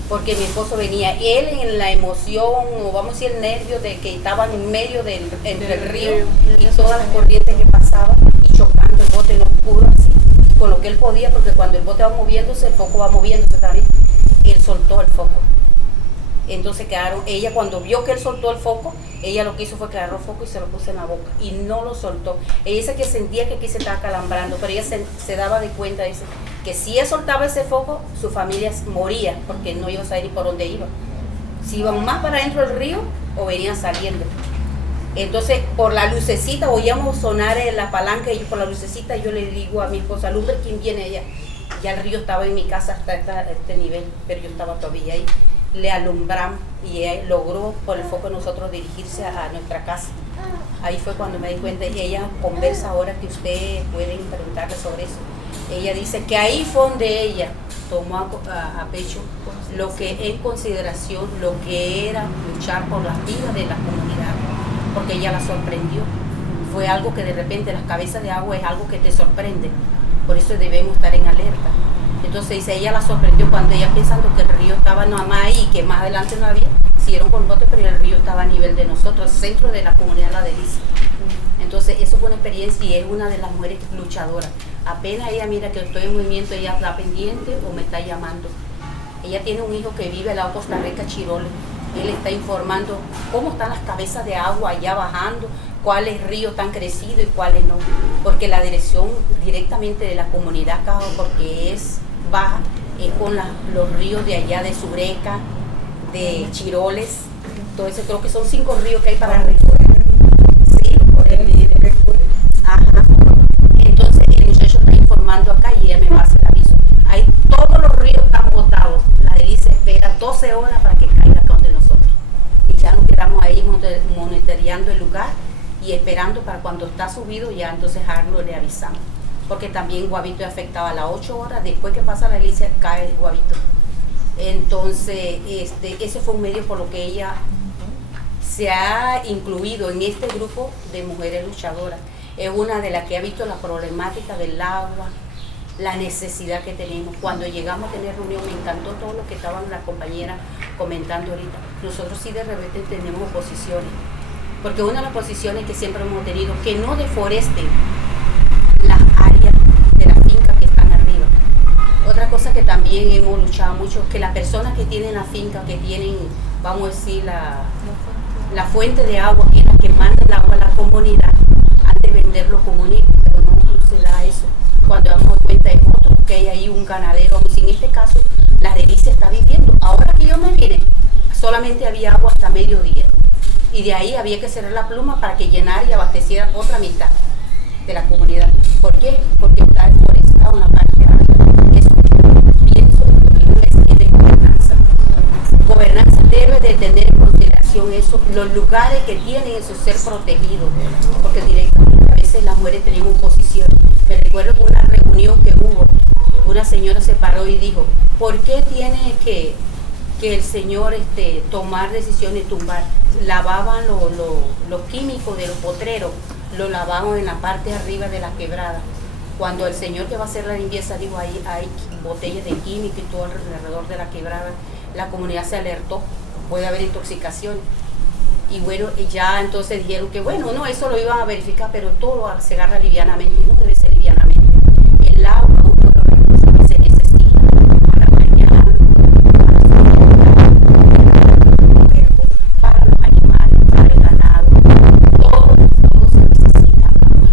Porque mi esposo venía, él en la emoción, o vamos a decir el nervio de que estaban en medio del río y todas las corrientes que pasaban y chocando el bote en oscuro así, con lo que él podía, porque cuando el bote va moviéndose, el foco va moviéndose también, él soltó el foco. Entonces ella cuando vio que él soltó el foco, ella lo que hizo fue que agarró el foco y se lo puso en la boca y no lo soltó. Ella dice que sentía que aquí se estaba calambrando, pero ella se daba de cuenta, dice, que si él soltaba ese foco, su familia moría, porque no iba a saber ni por dónde iba. Si iban más para adentro del río o venían saliendo. Entonces, por la lucecita, oíamos sonar en la palanca y por la lucecita yo le digo a mi esposa, alumbre, ¿quién viene? Ella, ya el río estaba en mi casa hasta este nivel, pero yo estaba todavía ahí. Le alumbramos y ella logró por el foco de nosotros dirigirse a nuestra casa. Ahí fue cuando me di cuenta y ella conversa ahora que ustedes pueden preguntarle sobre eso. Ella dice que ahí fue donde ella tomó a pecho lo que en consideración, lo que era luchar por las vidas de la comunidad, porque ella la sorprendió. Fue algo que de repente las cabezas de agua es algo que te sorprende, por eso debemos estar en alerta. Entonces dice, ella la sorprendió cuando ella pensando que el río estaba nada más ahí, que más adelante no había, siguieron con bote, pero el río estaba a nivel de nosotros, centro de la comunidad La Delicia. Entonces eso fue una experiencia y es una de las mujeres luchadoras. Apenas ella mira que estoy en movimiento, ella está pendiente o me está llamando. Ella tiene un hijo que vive al lado de Costa Rica, Chiroles. Él está informando cómo están las cabezas de agua allá bajando, cuáles ríos están crecidos y cuáles no. Porque la dirección directamente de la comunidad, porque es baja, es con los ríos de allá de Sureca, de Chiroles, todo eso, creo que son 5 ríos que hay para arriba. Sí, por el ajá. Entonces el muchacho está informando acá y ella me pasa el aviso. Ahí todos los ríos están botados. La Delicia espera 12 horas para que caiga acá donde nosotros. Y ya nos quedamos ahí monitoreando el lugar y esperando para cuando está subido ya entonces Harlo le avisamos. Porque también Guavito es afectado a las 8 horas, después que pasa la Delicia cae el Guavito. Entonces ese fue un medio por lo que ella se ha incluido en este grupo de mujeres luchadoras. Es una de las que ha visto la problemática del agua, la necesidad que tenemos. Cuando llegamos a tener reunión, me encantó todo lo que estaban las compañeras comentando ahorita. Nosotros sí de repente tenemos posiciones, porque una de las posiciones que siempre hemos tenido, que no deforesten las áreas de las fincas que están arriba. Otra cosa que también hemos luchado mucho, que las personas que tienen la finca, que tienen, vamos a decir, la fuente de agua, que es la que manda el agua a la comunidad, han de venderlo comunique, pero no se da eso. Cuando damos cuenta es otro, que hay ahí un ganadero, en este caso La Delicia está viviendo. Ahora que yo me vine, solamente había agua hasta mediodía, y de ahí había que cerrar la pluma para que llenara y abasteciera otra mitad de la comunidad. ¿Por qué? Porque está deforestada una parte alta. Eso pienso que no es de gobernanza. Gobernanza debe de tener en consideración eso, los lugares que tienen eso ser protegidos, porque directamente a veces las mujeres tenemos posiciones. Me recuerdo una reunión que hubo, una señora se paró y dijo, ¿por qué tiene que que el Señor tomar decisiones, tumbar. Lavaban los químicos de los potreros, lo lavaban en la parte de arriba de la quebrada. Cuando el Señor que va a hacer la limpieza dijo, ahí hay botellas de químico y todo alrededor de la quebrada, la comunidad se alertó, puede haber intoxicaciones. Y bueno, ya entonces dijeron que bueno, no, eso lo iban a verificar, pero todo se agarra livianamente y no debe ser livianamente. El agua es una de las cosas que se necesita para bañar, para los animales, para el ganado, todo se necesita agua.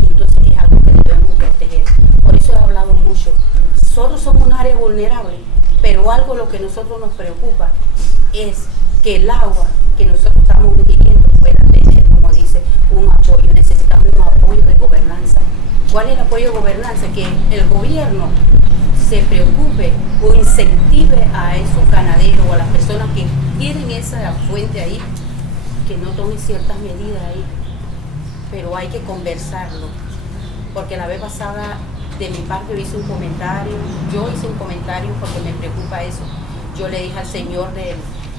Y entonces es algo que debemos proteger. Por eso he hablado mucho. Nosotros somos un área vulnerable, pero algo lo que a nosotros nos preocupa es que el agua que nosotros estamos viviendo pueda tener, como dice, un apoyo. Necesitamos un apoyo de gobernanza. ¿Cuál es el apoyo de gobernanza? Que el gobierno se preocupe o incentive a esos ganaderos o a las personas que tienen esa fuente ahí, que no tomen ciertas medidas ahí. Pero hay que conversarlo. Porque la vez pasada, de mi parte, yo hice un comentario porque me preocupa eso. Yo le dije al Señor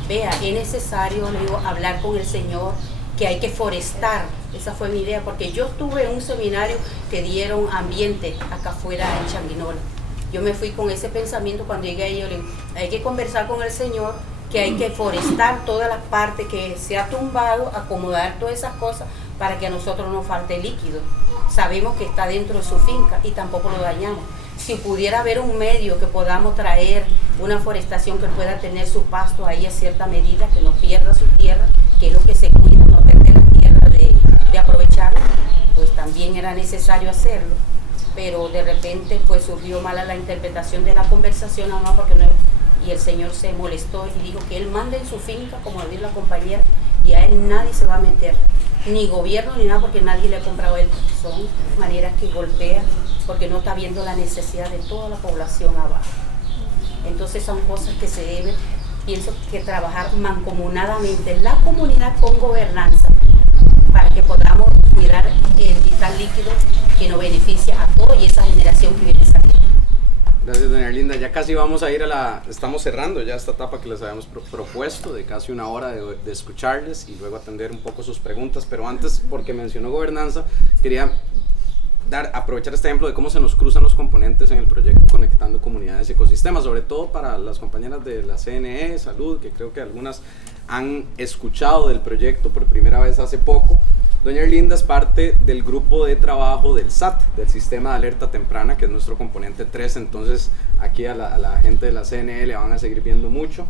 vea, es necesario, le digo, hablar con el Señor, que hay que forestar. Esa fue mi idea, porque yo estuve en un seminario que dieron ambiente acá afuera en Changuinola. Yo me fui con ese pensamiento cuando llegué ahí, yo le digo, hay que conversar con el Señor, que hay que forestar toda la parte que se ha tumbado, acomodar todas esas cosas para que a nosotros no falte líquido. Sabemos que está dentro de su finca y tampoco lo dañamos. Si pudiera haber un medio que podamos traer una forestación que pueda tener su pasto ahí a cierta medida, que no pierda su tierra, que es lo que se cuida, no perder la tierra de aprovecharla, pues también era necesario hacerlo. Pero de repente pues surgió mala la interpretación de la conversación, nada más porque no, y el Señor se molestó y dijo que Él manda en su finca, como dijo la compañera, y a Él nadie se va a meter, ni gobierno ni nada, porque nadie le ha comprado a Él. Son maneras que golpean, porque no está viendo la necesidad de toda la población abajo. Entonces son cosas que se deben, pienso que trabajar mancomunadamente, la comunidad con gobernanza, para que podamos cuidar el vital líquido que nos beneficia a todos y esa generación que viene saliendo. Gracias, doña Erlinda. Ya casi vamos a ir estamos cerrando ya esta etapa que les habíamos propuesto de casi una hora de escucharles y luego atender un poco sus preguntas, pero antes, porque mencionó gobernanza, quería aprovechar este ejemplo de cómo se nos cruzan los componentes en el proyecto Conectando Comunidades y Ecosistemas, sobre todo para las compañeras de la CNE, Salud, que creo que algunas han escuchado del proyecto por primera vez hace poco. Doña Erlinda es parte del grupo de trabajo del SAT, del Sistema de Alerta Temprana, que es nuestro componente 3, entonces aquí a la gente de la CNE le van a seguir viendo mucho.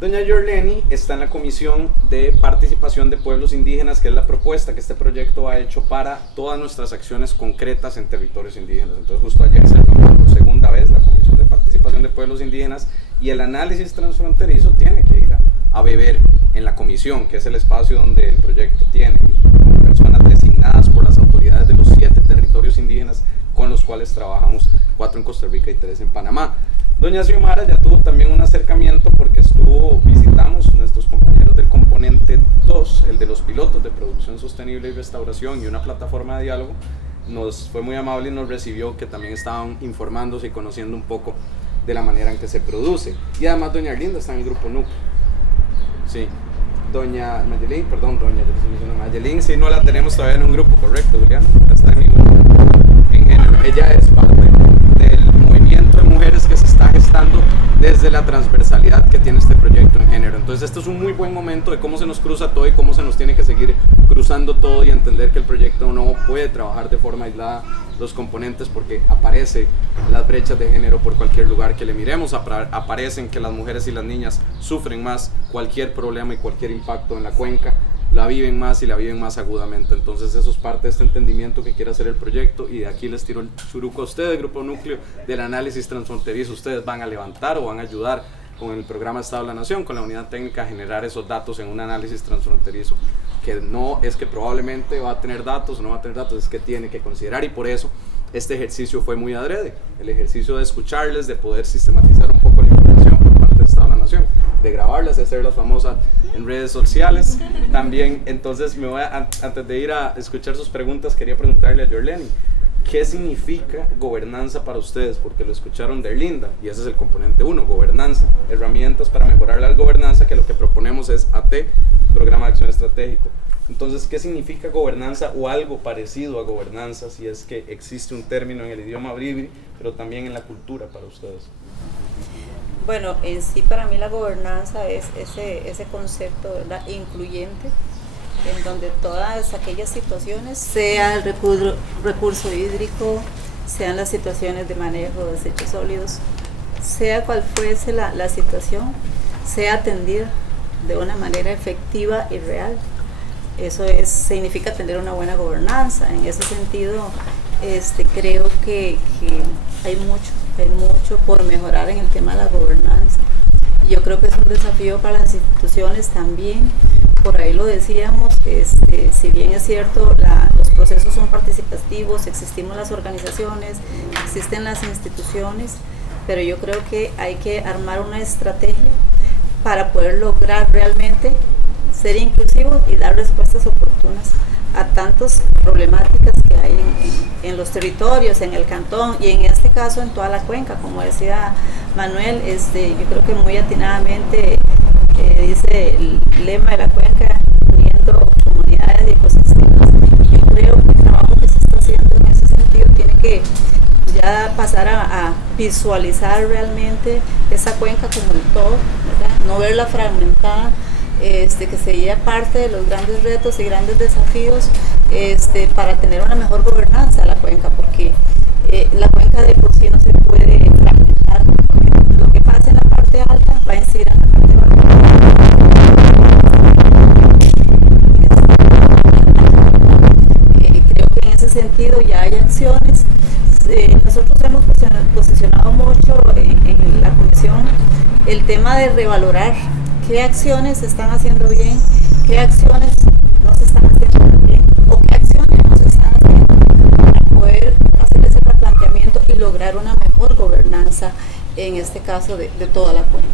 Doña Yorleni está en la Comisión de Participación de Pueblos Indígenas, que es la propuesta que este proyecto ha hecho para todas nuestras acciones concretas en territorios indígenas. Entonces justo ayer se reunió por segunda vez la Comisión de Participación de Pueblos Indígenas y el análisis transfronterizo tiene que ir a beber en la comisión, que es el espacio donde el proyecto tiene personas designadas por las autoridades de los 7 territorios indígenas con los cuales trabajamos, 4 en Costa Rica y 3 en Panamá. Doña Xiomara ya tuvo también un acercamiento porque visitamos nuestros compañeros del componente 2, el de los pilotos de producción sostenible y restauración y una plataforma de diálogo. Nos fue muy amable y nos recibió, que también estaban informándose y conociendo un poco de la manera en que se produce. Y además doña Erlinda está en el grupo núcleo. Sí, doña Mayelín, Mayelín, sí, no la tenemos todavía en un grupo, correcto, Julián, está en género. Ella es parte del movimiento de mujeres que se está gestando desde la transversalidad que tiene este proyecto en género. Entonces esto es un muy buen momento de cómo se nos cruza todo y cómo se nos tiene que seguir cruzando todo y entender que el proyecto no puede trabajar de forma aislada los componentes, porque aparecen las brechas de género por cualquier lugar que le miremos, aparecen que las mujeres y las niñas sufren más cualquier problema y cualquier impacto en la cuenca, la viven más y la viven más agudamente. Entonces eso es parte de este entendimiento que quiere hacer el proyecto, y de aquí les tiro el churuco a ustedes, Grupo Núcleo, del análisis transfronterizo. Ustedes van a levantar o van a ayudar con el programa Estado de la Nación, con la unidad técnica, a generar esos datos en un análisis transfronterizo, que no es que probablemente va a tener datos o no va a tener datos, es que tiene que considerar, y por eso este ejercicio fue muy adrede, el ejercicio de escucharles, de poder sistematizar un poco la información por parte del Estado de la Nación, de grabarlas, de hacerlas famosas en redes sociales también. Entonces antes de ir a escuchar sus preguntas, quería preguntarle a Yorleni, ¿qué significa gobernanza para ustedes? Porque lo escucharon de Erlinda, y ese es el componente 1, gobernanza. Herramientas para mejorar la gobernanza, que lo que proponemos es AT, Programa de Acción Estratégico. Entonces, ¿qué significa gobernanza o algo parecido a gobernanza, si es que existe un término en el idioma bribri, pero también en la cultura para ustedes? Bueno, en sí para mí la gobernanza es ese concepto, ¿verdad?, incluyente, en donde todas aquellas situaciones, sea el recurso hídrico, sean las situaciones de manejo de desechos sólidos, sea cual fuese la situación, sea atendida de una manera efectiva y real. Eso significa tener una buena gobernanza. En ese sentido, creo que hay mucho por mejorar en el tema de la gobernanza. Y yo creo que es un desafío para las instituciones también. Por ahí lo decíamos, si bien es cierto, los procesos son participativos, existimos las organizaciones, existen las instituciones, pero yo creo que hay que armar una estrategia para poder lograr realmente ser inclusivos y dar respuestas oportunas a tantas problemáticas que hay en los territorios, en el cantón y en este caso en toda la cuenca. Como decía Manuel, yo creo que muy atinadamente dice el lema de la cuenca, uniendo comunidades y ecosistemas, y yo creo que el trabajo que se está haciendo en ese sentido tiene que ya pasar a visualizar realmente esa cuenca como un todo, ¿verdad? No verla fragmentada, que sería parte de los grandes retos y grandes desafíos para tener una mejor gobernanza de la cuenca, porque la cuenca de por sí no se puede fragmentar, porque lo que pasa en la parte alta va a incidir en la parte baja. Creo que en ese sentido ya hay acciones. Nosotros hemos posicionado mucho en la comisión el tema de revalorar qué acciones se están haciendo bien, qué acciones no se están haciendo bien o qué acciones no se están haciendo para poder hacer ese replanteamiento y lograr una mejor gobernanza, en este caso de toda la cuenca.